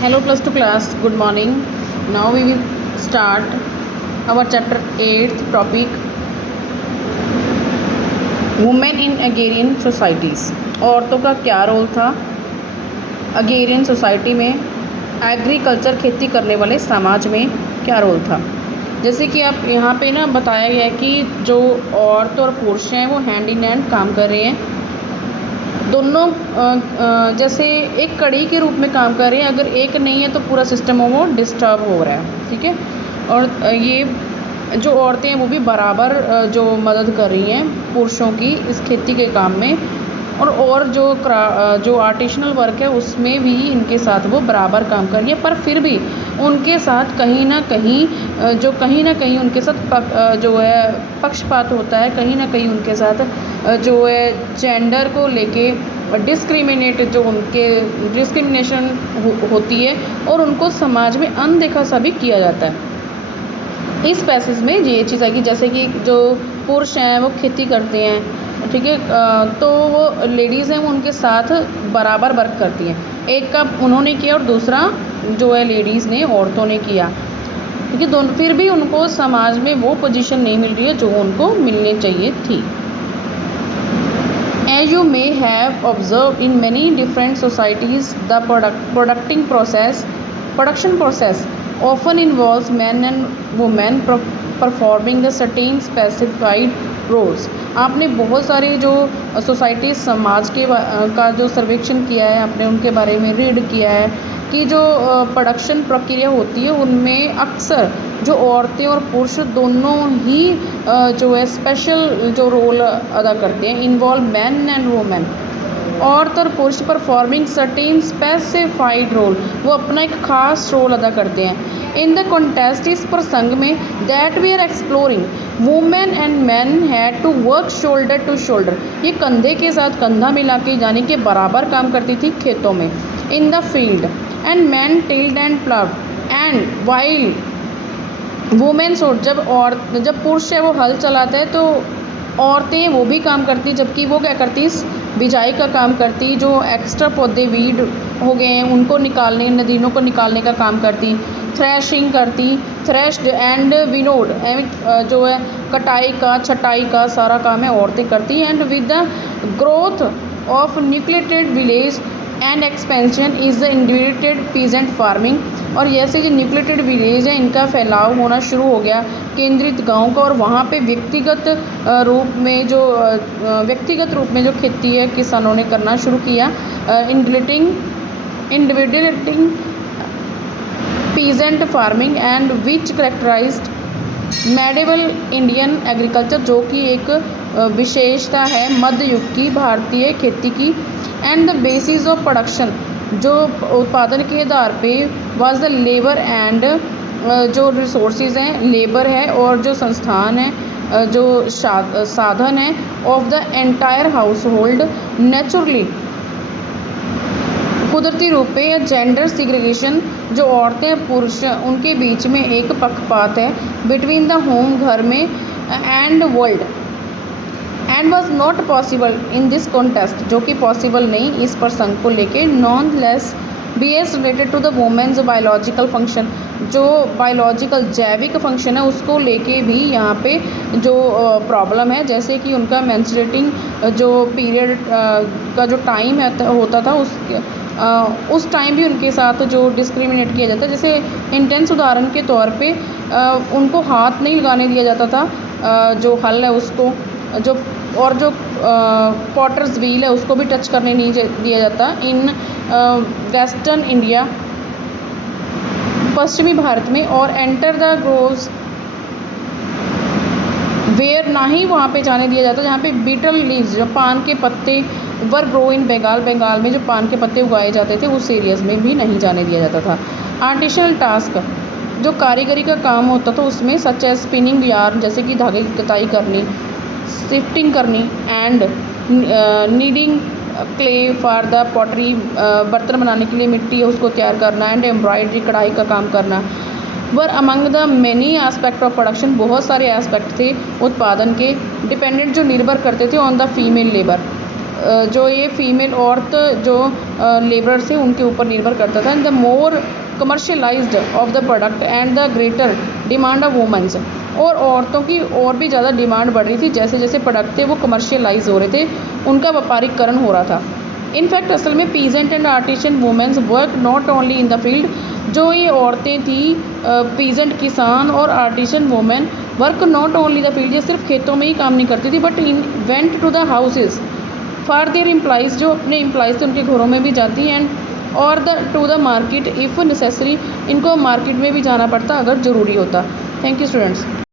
Hello plus 2 class, good morning. Now we will start our chapter 8th topic, women in agrarian societies. औरतों का क्या role था अगेरियन society में, agriculture खेती करने वाले समाज में क्या रोल था। जैसे कि आप यहाँ पे ना बताया गया है कि जो औरत और पुरुष हैं वो हैंड इन हैंड काम कर रहे हैं, दोनों जैसे एक कड़ी के रूप में काम कर रहे हैं। अगर एक नहीं है तो पूरा सिस्टम वो डिस्टर्ब हो रहा है, ठीक है। और ये जो औरतें हैं वो भी बराबर जो मदद कर रही हैं पुरुषों की इस खेती के काम में, और जो आर्टिसनल वर्क है उसमें भी इनके साथ वो बराबर काम कर रही है। पर फिर भी उनके साथ कहीं ना कहीं उनके साथ जो है पक्षपात होता है, कहीं ना कहीं उनके साथ जो है जेंडर को लेके डिस्क्रिमिनेशन होती है और उनको समाज में अनदेखा सा भी किया जाता है। इस पैसेज में ये चीज़ आएगी, जैसे कि जो पुरुष हैं वो खेती करते हैं, ठीक है, तो वो लेडीज़ हैं वो उनके साथ बराबर वर्क करती हैं। एक का उन्होंने किया और दूसरा जो है लेडीज़ ने, औरतों ने किया, क्योंकि दोनों फिर भी उनको समाज में वो पोजीशन नहीं मिल रही है जो उनको मिलनी चाहिए थी। As you may have observed in many different societies, the production process often involves men and women performing the certain specified roles. आपने बहुत सारे जो सोसाइटी समाज के का जो सर्वेक्षण किया है, आपने उनके बारे में रीड किया है कि जो प्रोडक्शन प्रक्रिया होती है उनमें अक्सर जो औरतें और पुरुष दोनों ही जो है स्पेशल जो रोल अदा करते हैं, इन्वॉल्व मैन एंड वुमेन। औरत और पुरुष परफॉर्मिंग सर्टेन स्पेसिफाइड रोल, वो अपना एक खास रोल अदा करते हैं। इन द कॉन्टेस्ट, इस प्रसंग में that we are exploring, women and man had to work shoulder to shoulder, ये कंधे के साथ कंधा मिला के यानी कि बराबर काम करती थी खेतों में, इन the field, and man tilde and ploughed and while women सोड, जब पुरुष है वो हल चलाता है तो औरतें वो भी काम करती, जबकि वो क्या करती, बिजाई का काम करती, जो एक्स्ट्रा पौधे वीड हो गए हैं उनको निकालने, नदीनों को निकालने का काम करती, थ्रैशिंग करती, थ्रैश्ड एंड विनोड, जो है कटाई का छटाई का सारा काम है औरतें करती। And with the growth of nucleated village and expansion is the individual peasant farming, और जैसे जो न्यूक्लिएटेड विलेज है इनका फैलाव होना शुरू हो गया केंद्रित गांव का, और वहाँ पे व्यक्तिगत रूप में जो खेती है किसानों ने करना शुरू किया, individualising peasant farming and which characterised medieval Indian agriculture, जो कि एक विशेषता है मध्य युग की भारतीय खेती की। And the basis of production, जो उत्पादन के आधार पे वाज द लेबर एंड जो रिसोर्सेज हैं लेबर है, और जो संस्थान है जो साधन है of the entire house hold, naturally कुदरती रूप पे, या जेंडर सिग्रेगेशन, जो औरतें पुरुष उनके बीच में एक पक्षपात है, बिटवीन द होम घर में and world, and was not possible in this context, जो कि पॉसिबल नहीं इस प्रसंग को लेके, nonetheless be as related to the women's biological function, जो बायोलॉजिकल जैविक फंक्शन है उसको लेके भी यहाँ पे जो प्रॉब्लम है, जैसे कि उनका मेंस्ट्रुएटिंग जो पीरियड का जो टाइम होता था उस टाइम भी उनके साथ जो डिस्क्रिमिनेट किया जाता है। जैसे इंटेंस उदाहरण के तौर पे उनको हाथ नहीं लगाने दिया जाता था, जो हल है उसको जो पॉटर्स व्हील है उसको भी टच करने नहीं दिया जाता इन वेस्टर्न इंडिया, पश्चिमी भारत में। और एंटर द ग्रोव्स वेयर, ना ही वहाँ पे जाने दिया जाता जहाँ पे बीटल लीव्स, जो पान के पत्ते, वर ग्रो इन बंगाल में जो पान के पत्ते उगाए जाते थे उस एरियाज़ में भी नहीं जाने दिया जाता था। आर्टिसनल टास्क, जो कारीगरी का काम होता था उसमें, सच एज स्पिनिंग यार्न, जैसे कि धागे की कताई करनी, शिफ्टिंग करनी, and kneading clay for the pottery, बर्तन बनाने के लिए मिट्टी है उसको तैयार करना, एंड एम्ब्रॉयडरी कढ़ाई का काम करना, were among the many aspect of production, बहुत सारे एस्पेक्ट थे उत्पादन के, डिपेंडेंट जो निर्भर करते थे ऑन द फीमेल लेबर। जो ये फीमेल औरत जो लेबर थे उनके ऊपर निर्भर करता था। And the more commercialised of the product and the greater demand of women's, और औरतों की और भी ज़्यादा डिमांड बढ़ रही थी जैसे जैसे प्रोडक्ट थे वो कमर्शियलाइज हो रहे थे, उनका व्यापारीकरण हो रहा था। इनफैक्ट असल में peasant and artisan women's work not only in the field, जो ये औरतें थी पीजेंट किसान और artisan women work not only the field, ये सिर्फ खेतों में ही काम नहीं करती थी, but in went to the houses for their employees, जो अपने एम्प्लॉइज़ थे उनके घरों में भी जाती हैं, एंड और the two the market if necessary, इनको मार्केट में भी जाना पड़ता अगर ज़रूरी होता। Thank you students.